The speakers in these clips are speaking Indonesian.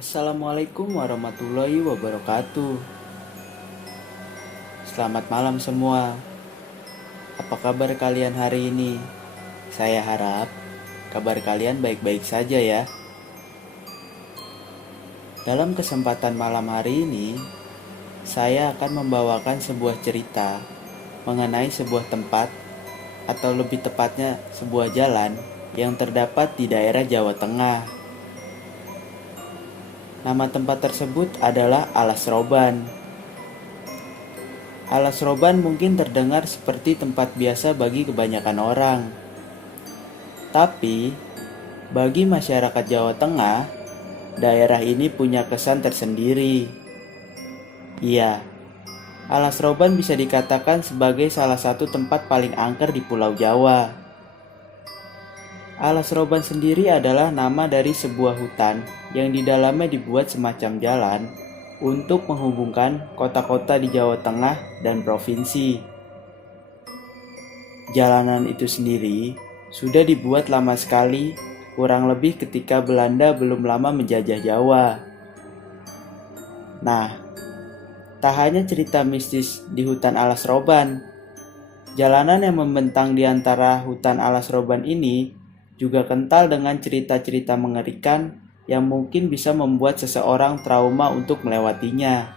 Assalamualaikum warahmatullahi wabarakatuh. Selamat malam semua. Apa kabar kalian hari ini? Saya harap kabar kalian baik-baik saja ya. Dalam kesempatan malam hari ini, saya akan membawakan sebuah cerita mengenai sebuah tempat, atau lebih tepatnya sebuah jalan yang terdapat di daerah Jawa Tengah. Nama tempat tersebut adalah Alas Roban. Alas Roban mungkin terdengar seperti tempat biasa bagi kebanyakan orang. Tapi, bagi masyarakat Jawa Tengah, daerah ini punya kesan tersendiri. Iya, Alas Roban bisa dikatakan sebagai salah satu tempat paling angker di Pulau Jawa. Alas Roban sendiri adalah nama dari sebuah hutan yang di dalamnya dibuat semacam jalan untuk menghubungkan kota-kota di Jawa Tengah dan provinsi. Jalanan itu sendiri sudah dibuat lama sekali, kurang lebih ketika Belanda belum lama menjajah Jawa. Nah, tak hanya cerita mistis di hutan Alas Roban, jalanan yang membentang di antara hutan Alas Roban ini juga kental dengan cerita-cerita mengerikan yang mungkin bisa membuat seseorang trauma untuk melewatinya.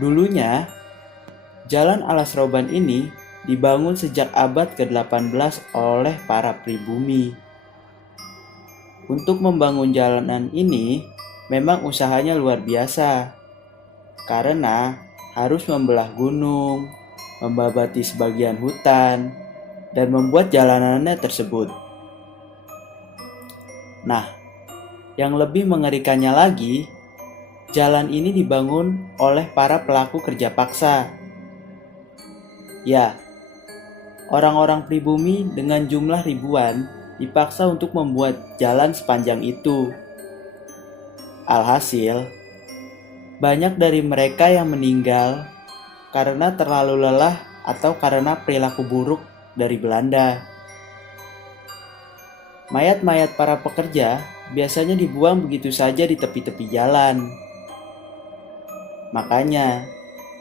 Dulunya, jalan Alas Roban ini dibangun sejak abad ke-18 oleh para pribumi. Untuk membangun jalanan ini memang usahanya luar biasa, karena harus membelah gunung, membabati sebagian hutan, dan membuat jalanannya tersebut. Nah, yang lebih mengerikannya lagi, jalan ini dibangun oleh para pelaku kerja paksa. Ya, orang-orang pribumi dengan jumlah ribuan dipaksa untuk membuat jalan sepanjang itu. Alhasil, banyak dari mereka yang meninggal karena terlalu lelah atau karena perilaku buruk dari Belanda. Mayat-mayat para pekerja biasanya dibuang begitu saja di tepi-tepi jalan. Makanya,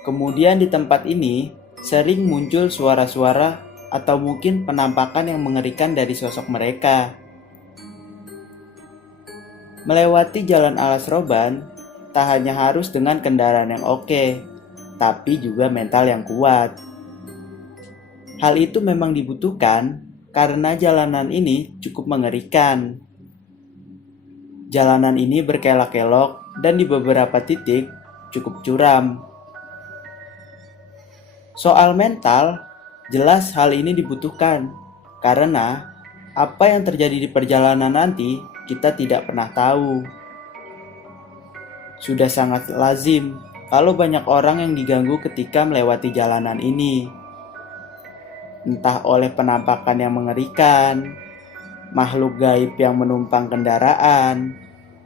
kemudian di tempat ini sering muncul suara-suara atau mungkin penampakan yang mengerikan dari sosok mereka. Melewati jalan Alas Roban tak hanya harus dengan kendaraan yang oke, tapi juga mental yang kuat. Hal itu memang dibutuhkan karena jalanan ini cukup mengerikan. Jalanan ini berkelok-kelok dan di beberapa titik cukup curam. Soal mental, jelas hal ini dibutuhkan karena apa yang terjadi di perjalanan nanti kita tidak pernah tahu. Sudah sangat lazim kalau banyak orang yang diganggu ketika melewati jalanan ini. Entah oleh penampakan yang mengerikan, makhluk gaib yang menumpang kendaraan,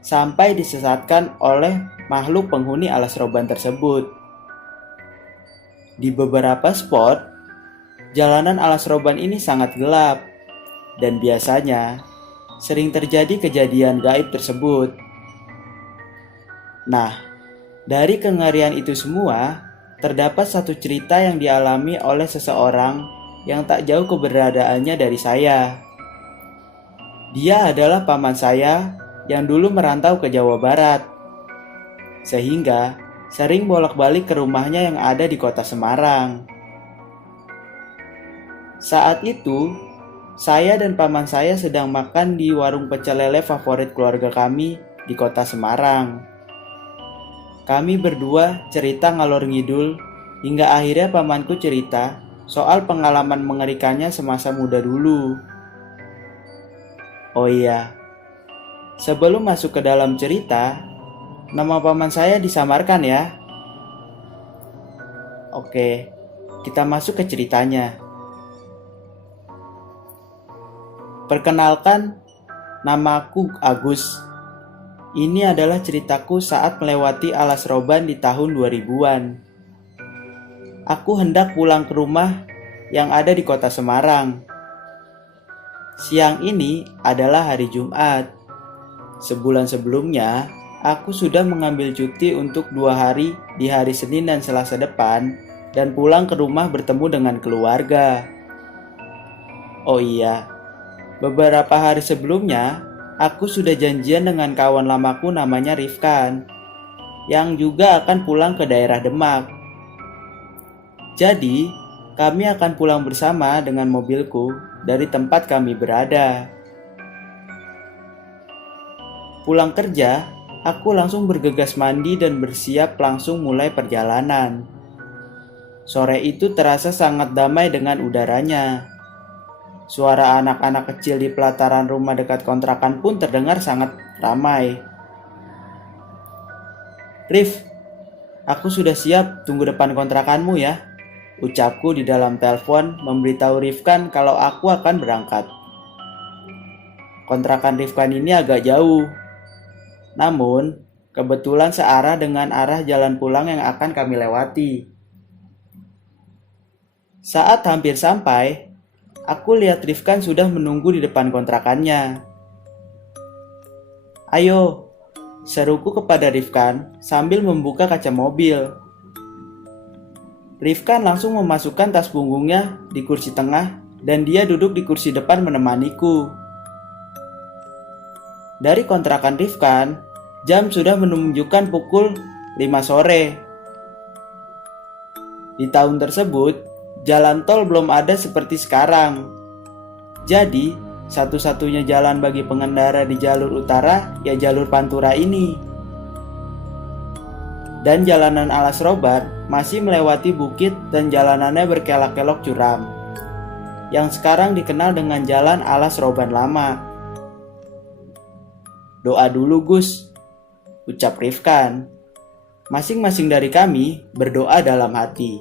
sampai disesatkan oleh makhluk penghuni Alas Roban tersebut. Di beberapa spot, jalanan Alas Roban ini sangat gelap, dan biasanya sering terjadi kejadian gaib tersebut. Nah, dari kengerian itu semua, terdapat satu cerita yang dialami oleh seseorang yang tak jauh keberadaannya dari saya. Dia adalah paman saya yang dulu merantau ke Jawa Barat, sehingga sering bolak-balik ke rumahnya yang ada di kota Semarang. Saat itu, saya dan paman saya sedang makan di warung pecel lele favorit keluarga kami di kota Semarang. Kami berdua cerita ngalor ngidul hingga akhirnya pamanku cerita soal pengalaman mengerikannya semasa muda dulu. Oh iya, sebelum masuk ke dalam cerita, nama paman saya disamarkan ya. Oke, kita masuk ke ceritanya. Perkenalkan, namaku Agus. Ini adalah ceritaku saat melewati Alas Roban di tahun 2000-an. Aku hendak pulang ke rumah yang ada di kota Semarang. Siang ini adalah hari Jumat. Sebulan sebelumnya, aku sudah mengambil cuti untuk 2 hari di hari Senin dan Selasa depan dan pulang ke rumah bertemu dengan keluarga. Oh iya, beberapa hari sebelumnya, aku sudah janjian dengan kawan lamaku namanya Rifkan, yang juga akan pulang ke daerah Demak. Jadi, kami akan pulang bersama dengan mobilku dari tempat kami berada. Pulang kerja, aku langsung bergegas mandi dan bersiap langsung mulai perjalanan. Sore itu terasa sangat damai dengan udaranya. Suara anak-anak kecil di pelataran rumah dekat kontrakan pun terdengar sangat ramai. "Rif, aku sudah siap tunggu depan kontrakanmu ya," ucapku di dalam telepon memberitahu Rifkan kalau aku akan berangkat. Kontrakan Rifkan ini agak jauh, namun kebetulan searah dengan arah jalan pulang yang akan kami lewati. Saat hampir sampai, aku lihat Rifkan sudah menunggu di depan kontrakannya. "Ayo," seruku kepada Rifkan sambil membuka kaca mobil. Rifkan langsung memasukkan tas punggungnya di kursi tengah dan dia duduk di kursi depan menemaniku. Dari kontrakan Rifkan, jam sudah menunjukkan pukul 5 sore. Di tahun tersebut, jalan tol belum ada seperti sekarang. Jadi, satu-satunya jalan bagi pengendara di jalur utara ya jalur Pantura ini. Dan jalanan alas roban masih melewati bukit dan jalanannya berkelok-kelok curam, yang sekarang dikenal dengan jalan alas roban lama. "Doa dulu Gus," ucap Rifkan. Masing-masing dari kami berdoa dalam hati.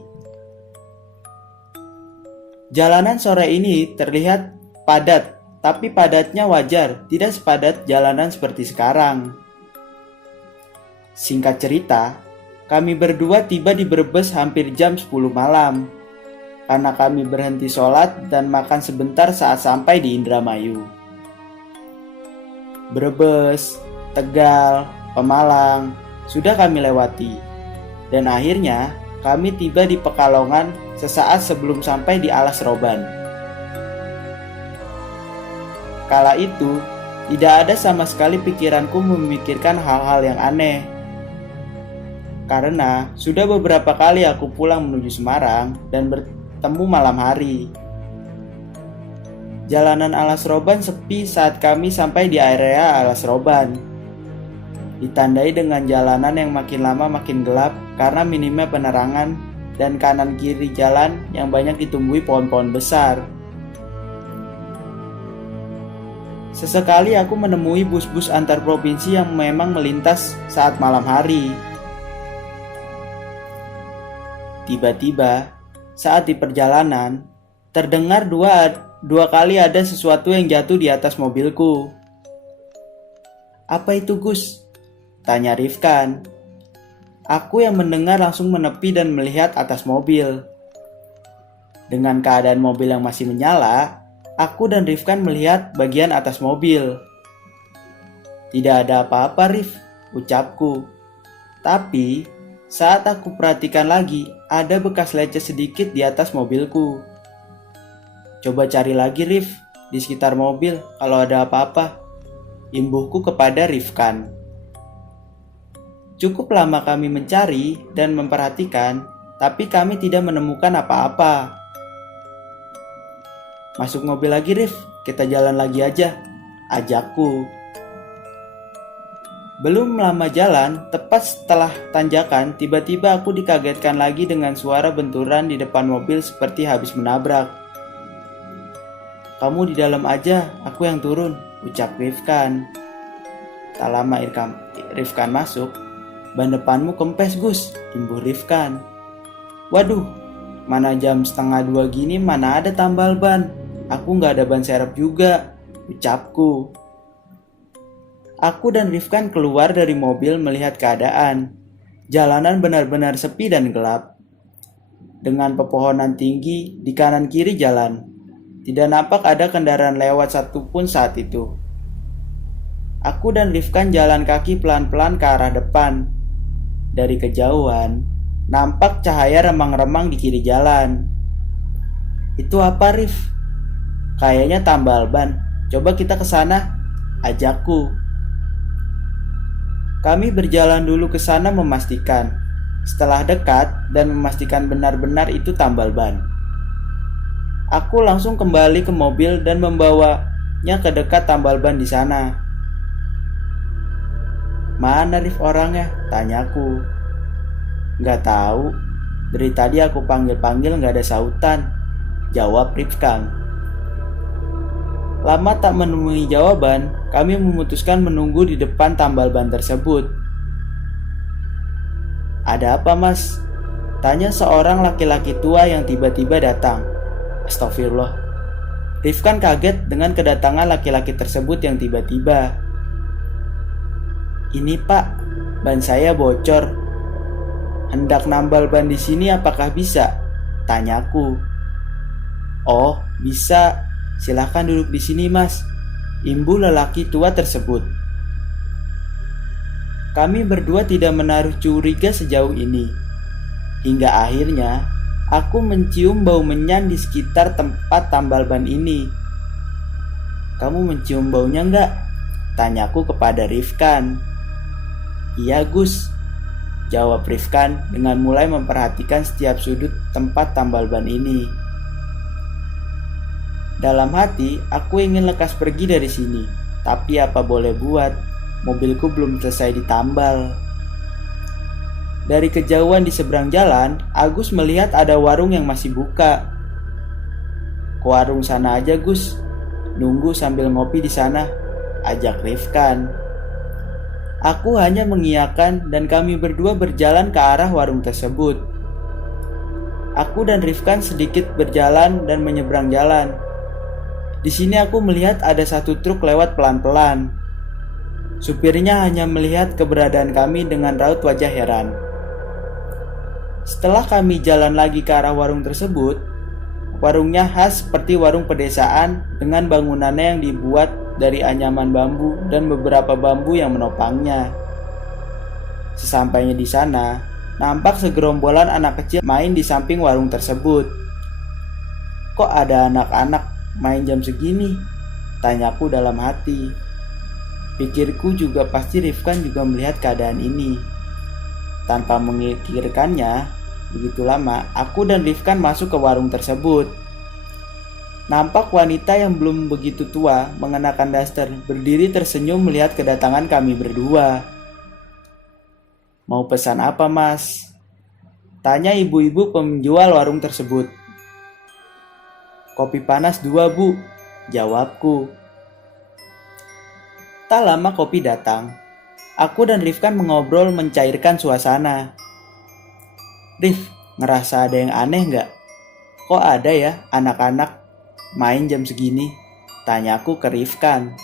Jalanan sore ini terlihat padat, tapi padatnya wajar, tidak sepadat jalanan seperti sekarang. Singkat cerita, kami berdua tiba di Brebes hampir jam 10 malam, karena kami berhenti sholat dan makan sebentar saat sampai di Indramayu. Brebes, Tegal, Pemalang, sudah kami lewati, dan akhirnya kami tiba di Pekalongan sesaat sebelum sampai di Alas Roban. Kala itu, tidak ada sama sekali pikiranku memikirkan hal-hal yang aneh. Karena sudah beberapa kali aku pulang menuju Semarang dan bertemu malam hari. Jalanan Alas Roban sepi saat kami sampai di area Alas Roban. Ditandai dengan jalanan yang makin lama makin gelap karena minimnya penerangan dan kanan kiri jalan yang banyak ditumbuhi pohon-pohon besar. Sesekali aku menemui bus-bus antar provinsi yang memang melintas saat malam hari. Tiba-tiba, saat di perjalanan, terdengar dua kali ada sesuatu yang jatuh di atas mobilku. "Apa itu Gus?" tanya Rifkan. Aku yang mendengar langsung menepi dan melihat atas mobil. Dengan keadaan mobil yang masih menyala, aku dan Rifkan melihat bagian atas mobil. "Tidak ada apa-apa Rif," ucapku. Tapi saat aku perhatikan lagi, ada bekas lecet sedikit di atas mobilku. "Coba cari lagi Rif, di sekitar mobil kalau ada apa-apa," imbuhku kepada Rifkan. Cukup lama kami mencari dan memperhatikan, tapi kami tidak menemukan apa-apa. "Masuk mobil lagi Rif, kita jalan lagi aja," ajakku. Belum lama jalan, tepat setelah tanjakan, tiba-tiba aku dikagetkan lagi dengan suara benturan di depan mobil seperti habis menabrak. "Kamu di dalam aja, aku yang turun," ucap Rifkan. Tak lama Rifkan masuk. "Ban depanmu kempes Gus," imbuh Rifkan. "Waduh, mana jam 1:30 gini mana ada tambal ban. Aku gak ada ban serep juga," ucapku. Aku dan Rifkan keluar dari mobil melihat keadaan. Jalanan benar-benar sepi dan gelap. Dengan pepohonan tinggi di kanan kiri jalan. Tidak nampak ada kendaraan lewat satupun saat itu. Aku dan Rifkan jalan kaki pelan-pelan ke arah depan. Dari kejauhan, nampak cahaya remang-remang di kiri jalan. Itu apa, Rif? Kayaknya tambal ban. Coba kita ke sana, ajakku. Kami berjalan dulu ke sana memastikan. Setelah dekat dan memastikan benar-benar itu tambal ban, aku langsung kembali ke mobil dan membawanya ke dekat tambal ban di sana. Mana Rif orangnya? Tanyaku. Gak tahu. Dari tadi aku panggil-panggil gak ada sautan, jawab Rifkan. Lama tak menemui jawaban, kami memutuskan menunggu di depan tambal ban tersebut. Ada apa, Mas? Tanya seorang laki-laki tua yang tiba-tiba datang. Astagfirullah. Rifkan kaget dengan kedatangan laki-laki tersebut yang tiba-tiba. Ini Pak, ban saya bocor. Hendak nambal ban di sini apakah bisa? Tanyaku. Oh, bisa. Silahkan duduk di sini, Mas. Imbuh lelaki tua tersebut. Kami berdua tidak menaruh curiga sejauh ini. Hingga akhirnya, aku mencium bau menyan di sekitar tempat tambal ban ini. Kamu mencium baunya enggak? Tanyaku kepada Rifkan. Iya, Gus, jawab Rifkan dengan mulai memperhatikan setiap sudut tempat tambal ban ini. Dalam hati, aku ingin lekas pergi dari sini. Tapi apa boleh buat, mobilku belum selesai ditambal. Dari kejauhan di seberang jalan, Agus melihat ada warung yang masih buka. Ke warung sana aja, Gus. Nunggu sambil ngopi di sana, ajak Rifkan. Aku hanya mengiyakan dan kami berdua berjalan ke arah warung tersebut. Aku dan Rifkan sedikit berjalan dan menyeberang jalan. Di sini aku melihat ada satu truk lewat pelan-pelan. Supirnya hanya melihat keberadaan kami dengan raut wajah heran. Setelah kami jalan lagi ke arah warung tersebut, warungnya khas seperti warung pedesaan dengan bangunannya yang dibuat dari anyaman bambu dan beberapa bambu yang menopangnya. Sesampainya di sana, nampak segerombolan anak kecil main di samping warung tersebut. Kok ada anak-anak main jam segini? Tanyaku dalam hati. Pikirku juga pasti Rifkan juga melihat keadaan ini. Tanpa memikirkannya begitu lama, aku dan Rifkan masuk ke warung tersebut. Nampak wanita yang belum begitu tua mengenakan daster berdiri tersenyum melihat kedatangan kami berdua. Mau pesan apa, Mas? Tanya ibu-ibu penjual warung tersebut. Kopi panas 2, Bu, jawabku. Tak lama kopi datang. Aku dan Rifkan mengobrol mencairkan suasana. Rif, ngerasa ada yang aneh nggak? Kok ada ya anak-anak main jam segini? Tanyaku ke Rifkan.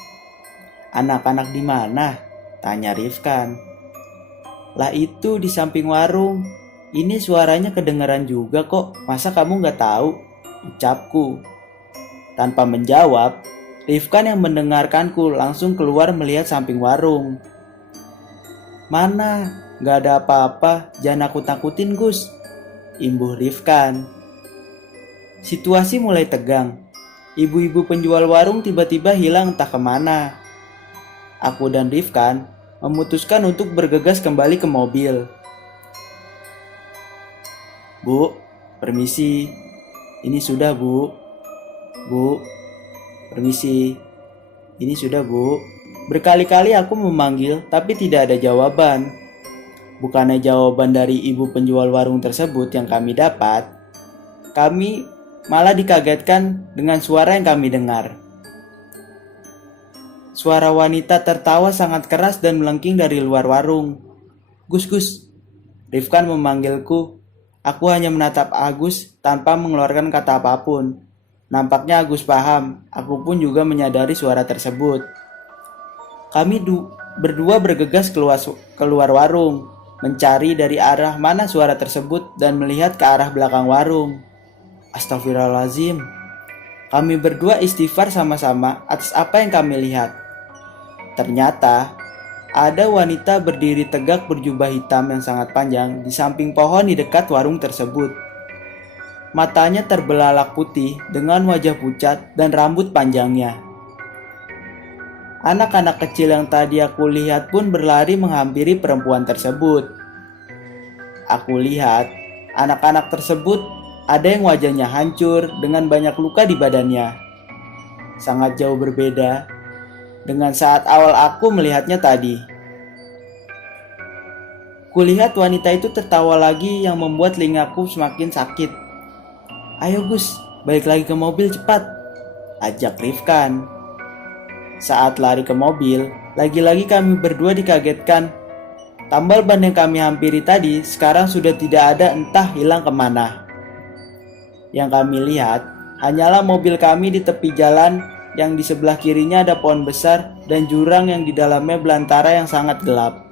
Anak-anak di mana? Tanya Rifkan. Lah itu di samping warung. Ini suaranya kedengeran juga kok. Masa kamu nggak tahu? Ucapku. Tanpa menjawab, Rifkan yang mendengarkanku langsung keluar melihat samping warung. Mana? Gak ada apa-apa, jangan aku takutin, Gus, imbuh Rifkan. Situasi mulai tegang. Ibu-ibu penjual warung tiba-tiba hilang entah kemana. Aku dan Rifkan memutuskan untuk bergegas kembali ke mobil. Bu, permisi. Ini sudah, Bu. Bu, permisi. Ini sudah, Bu. Berkali-kali aku memanggil, tapi tidak ada jawaban. Bukannya jawaban dari ibu penjual warung tersebut yang kami dapat, kami malah dikagetkan dengan suara yang kami dengar. Suara wanita tertawa sangat keras dan melengking dari luar warung. Gus, Gus. Rifkan memanggilku. Aku hanya menatap Agus tanpa mengeluarkan kata apapun. Nampaknya Agus paham, aku pun juga menyadari suara tersebut. Kami berdua bergegas keluar warung, mencari dari arah mana suara tersebut dan melihat ke arah belakang warung. Astagfirullahaladzim. Kami berdua istighfar sama-sama atas apa yang kami lihat. Ternyata ada wanita berdiri tegak berjubah hitam yang sangat panjang di samping pohon di dekat warung tersebut. Matanya terbelalak putih dengan wajah pucat dan rambut panjangnya. Anak-anak kecil yang tadi aku lihat pun berlari menghampiri perempuan tersebut. Aku lihat anak-anak tersebut ada yang wajahnya hancur dengan banyak luka di badannya. Sangat jauh berbeda dengan saat awal aku melihatnya tadi. Kulihat wanita itu tertawa lagi yang membuat telingaku semakin sakit. "Ayo Gus, balik lagi ke mobil cepat," ajak Rifkan. Saat lari ke mobil, lagi-lagi kami berdua dikagetkan. Tambal ban yang kami hampiri tadi sekarang sudah tidak ada, entah hilang kemana. Yang kami lihat hanyalah mobil kami di tepi jalan yang di sebelah kirinya ada pohon besar dan jurang yang di dalamnya belantara yang sangat gelap.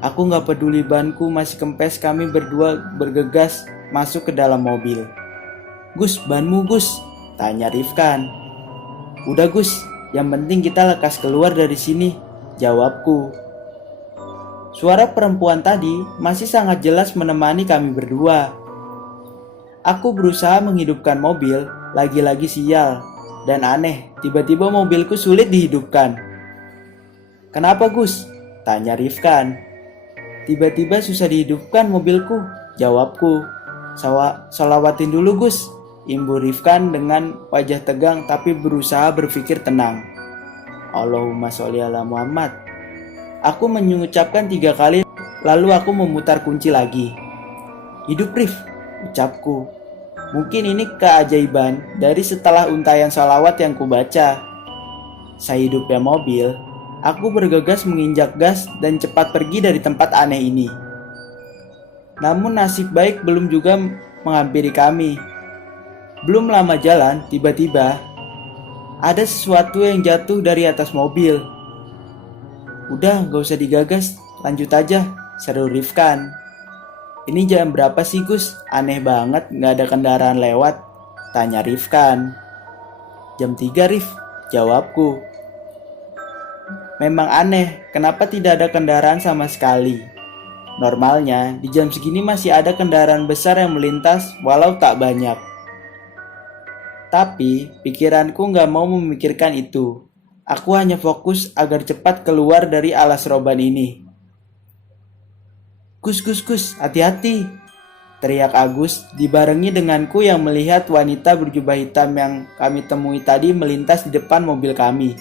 Aku gak peduli banku masih kempes, kami berdua bergegas masuk ke dalam mobil. "Gus, banmu Gus?" tanya Rifkan. "Udah Gus, yang penting kita lekas keluar dari sini," jawabku. Suara perempuan tadi masih sangat jelas menemani kami berdua. Aku berusaha menghidupkan mobil, lagi-lagi sial dan aneh, tiba-tiba mobilku sulit dihidupkan. "Kenapa Gus?" tanya Rifkan. "Tiba-tiba susah dihidupkan mobilku," jawabku. Salawatin dulu Gus," imbu Rifkan dengan wajah tegang tapi berusaha berpikir tenang. Allahumma sholli ala Muhammad. Aku mengucapkan 3 kali, lalu aku memutar kunci lagi. "Hidup Rif," ucapku. Mungkin ini keajaiban dari setelah untayan salawat yang kubaca. Sehidupnya mobil, aku bergegas menginjak gas dan cepat pergi dari tempat aneh ini. Namun nasib baik belum juga menghampiri kami. Belum lama jalan, tiba-tiba ada sesuatu yang jatuh dari atas mobil. "Udah, gak usah digagas, lanjut aja," seru Rifkan. "Ini jam berapa sih Gus? Aneh banget gak ada kendaraan lewat," tanya Rifkan. "Jam 3 Rif," jawabku. Memang aneh, kenapa tidak ada kendaraan sama sekali? Normalnya, di jam segini masih ada kendaraan besar yang melintas walau tak banyak. Tapi, pikiranku gak mau memikirkan itu. Aku hanya fokus agar cepat keluar dari alas roban ini. Gus, hati-hati!" teriak Agus dibarengi denganku yang melihat wanita berjubah hitam yang kami temui tadi melintas di depan mobil kami.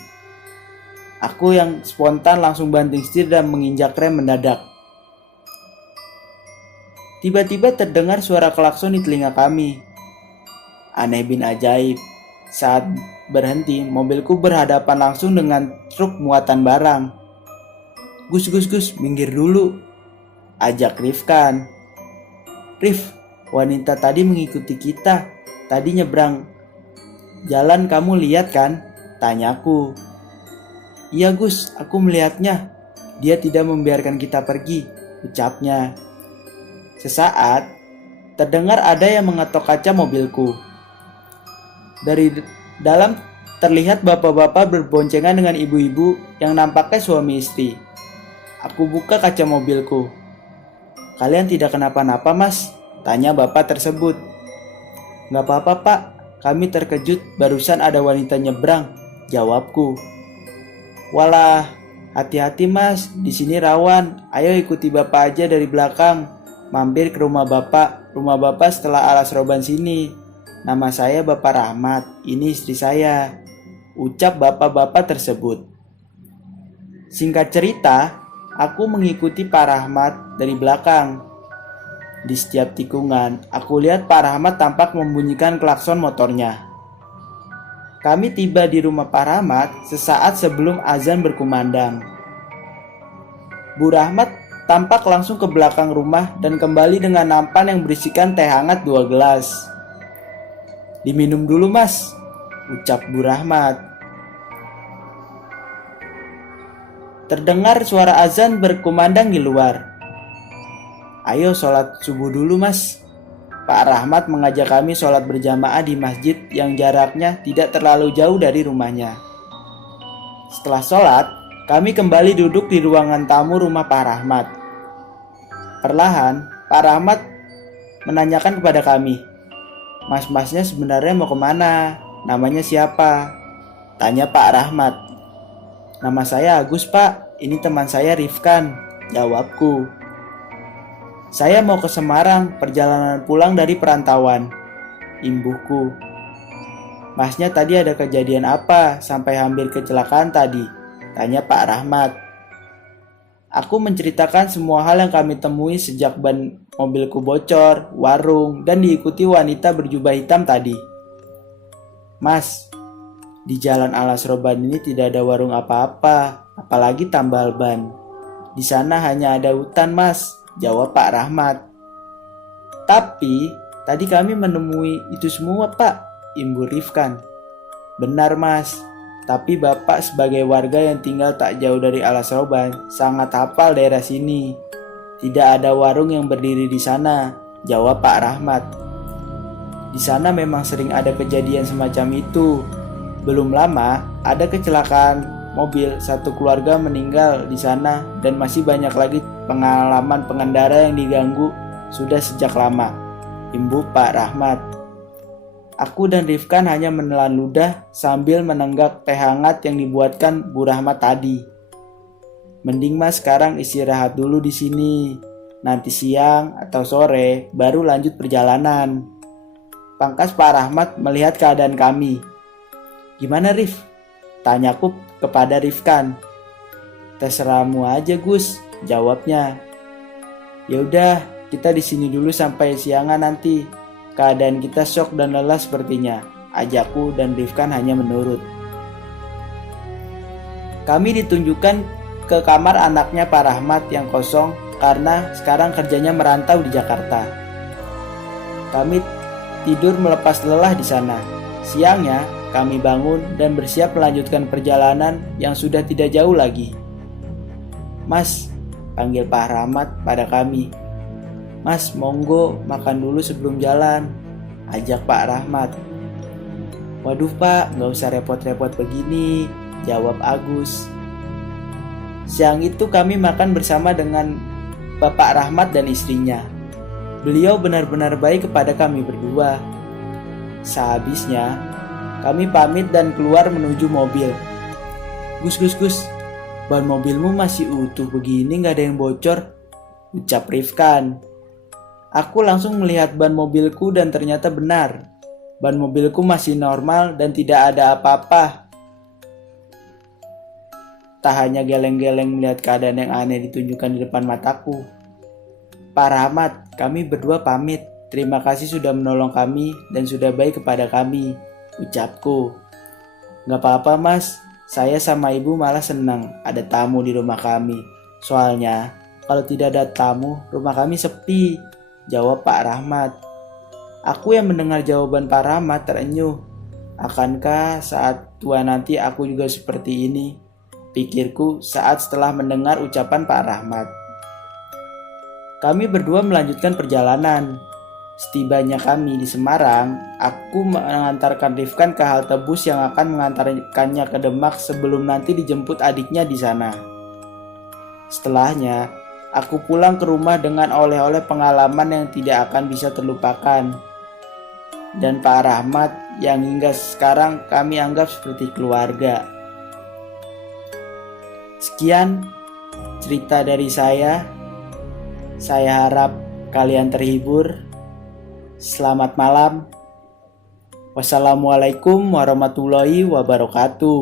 Aku yang spontan langsung banting setir dan menginjak rem mendadak. Tiba-tiba terdengar suara klakson di telinga kami. Aneh bin ajaib. Saat berhenti, mobilku berhadapan langsung dengan truk muatan barang. Gus, minggir dulu," ajak Rifkan. "Rif, wanita tadi mengikuti kita. Tadi nyebrang jalan, kamu lihat kan?" tanyaku. "Iya Gus, aku melihatnya. Dia tidak membiarkan kita pergi," ucapnya. Sesaat, terdengar ada yang mengetok kaca mobilku. Dari dalam terlihat bapak-bapak berboncengan dengan ibu-ibu yang nampaknya suami istri. Aku buka kaca mobilku. "Kalian tidak kenapa-napa Mas?" tanya bapak tersebut. "Gak apa-apa Pak, kami terkejut barusan ada wanita nyebrang," jawabku. "Walah, hati-hati Mas, di sini rawan. Ayo ikuti Bapak aja dari belakang. Mampir ke rumah Bapak setelah alas roban sini. Nama saya Bapak Rahmat, ini istri saya," ucap bapak-bapak tersebut. Singkat cerita, aku mengikuti Pak Rahmat dari belakang. Di setiap tikungan, aku lihat Pak Rahmat tampak membunyikan klakson motornya. Kami tiba di rumah Pak Rahmat sesaat sebelum azan berkumandang. Bu Rahmat tampak langsung ke belakang rumah dan kembali dengan nampan yang berisikan teh hangat 2 gelas. "Diminum dulu Mas," ucap Bu Rahmat. Terdengar suara azan berkumandang di luar. "Ayo sholat subuh dulu Mas." Pak Rahmat mengajak kami sholat berjamaah di masjid yang jaraknya tidak terlalu jauh dari rumahnya. Setelah sholat, kami kembali duduk di ruangan tamu rumah Pak Rahmat. Perlahan, Pak Rahmat menanyakan kepada kami, "Mas-masnya sebenarnya mau kemana? Namanya siapa?" Tanya Pak Rahmat. "Nama saya Agus, Pak. Ini teman saya Rifkan," jawabku. "Saya mau ke Semarang, perjalanan pulang dari perantauan," imbuhku. "Masnya tadi ada kejadian apa sampai hampir kecelakaan tadi?" tanya Pak Rahmat. Aku menceritakan semua hal yang kami temui sejak ban mobilku bocor, warung, dan diikuti wanita berjubah hitam tadi. "Mas, di Jalan Alas Roban ini tidak ada warung apa-apa, apalagi tambal ban. Di sana hanya ada hutan, Mas," jawab Pak Rahmat. "Tapi tadi kami menemui itu semua, Pak," imbu Rifkan. "Benar, Mas. Tapi Bapak sebagai warga yang tinggal tak jauh dari Alas Roban sangat hafal daerah sini. Tidak ada warung yang berdiri di sana," jawab Pak Rahmat. "Di sana memang sering ada kejadian semacam itu. Belum lama ada kecelakaan mobil, satu keluarga meninggal di sana dan masih banyak lagi pengalaman pengendara yang diganggu sudah sejak lama," imbu Pak Rahmat. Aku dan Rifkan hanya menelan ludah sambil menenggak teh hangat yang dibuatkan Bu Rahmat tadi. "Mending Mas sekarang istirahat dulu di sini. Nanti siang atau sore baru lanjut perjalanan," pangkas Pak Rahmat melihat keadaan kami. "Gimana, Rif?" tanyaku kepada Rifkan. "Terserahmu aja, Gus," jawabnya. "Ya udah, kita di sini dulu sampai siangan nanti. Keadaan kita syok dan lelah sepertinya," ajakku dan Rifkan hanya menurut. Kami ditunjukkan ke kamar anaknya Pak Rahmat yang kosong karena sekarang kerjanya merantau di Jakarta. Kami tidur melepas lelah di sana. Siangnya, kami bangun dan bersiap melanjutkan perjalanan yang sudah tidak jauh lagi. "Mas," panggil Pak Rahmat pada kami. "Mas, monggo makan dulu sebelum jalan," ajak Pak Rahmat. "Waduh Pak, gak usah repot-repot begini," jawab Agus. Siang itu kami makan bersama dengan Bapak Rahmat dan istrinya. Beliau benar-benar baik kepada kami berdua. Sehabisnya, kami pamit dan keluar menuju mobil. Gus, ban mobilmu masih utuh begini, gak ada yang bocor," ucap Rifkan. Aku langsung melihat ban mobilku dan ternyata benar. Ban mobilku masih normal dan tidak ada apa-apa. Tak hanya geleng-geleng melihat keadaan yang aneh ditunjukkan di depan mataku. "Pak Rahmat, kami berdua pamit. Terima kasih sudah menolong kami dan sudah baik kepada kami," ucapku. "Gak apa-apa, Mas. Saya sama ibu malah senang ada tamu di rumah kami. Soalnya kalau tidak ada tamu, rumah kami sepi," jawab Pak Rahmat. Aku yang mendengar jawaban Pak Rahmat terenyuh. Akankah saat tua nanti aku juga seperti ini? Pikirku saat setelah mendengar ucapan Pak Rahmat. Kami berdua melanjutkan perjalanan. Setibanya kami di Semarang, aku mengantarkan Rifkan ke halte bus yang akan mengantarkannya ke Demak sebelum nanti dijemput adiknya di sana. Setelahnya, aku pulang ke rumah dengan oleh-oleh pengalaman yang tidak akan bisa terlupakan. Dan Pak Rahmat yang hingga sekarang kami anggap seperti keluarga. Sekian cerita dari saya. Saya harap kalian terhibur. Selamat malam. Wassalamualaikum warahmatullahi wabarakatuh.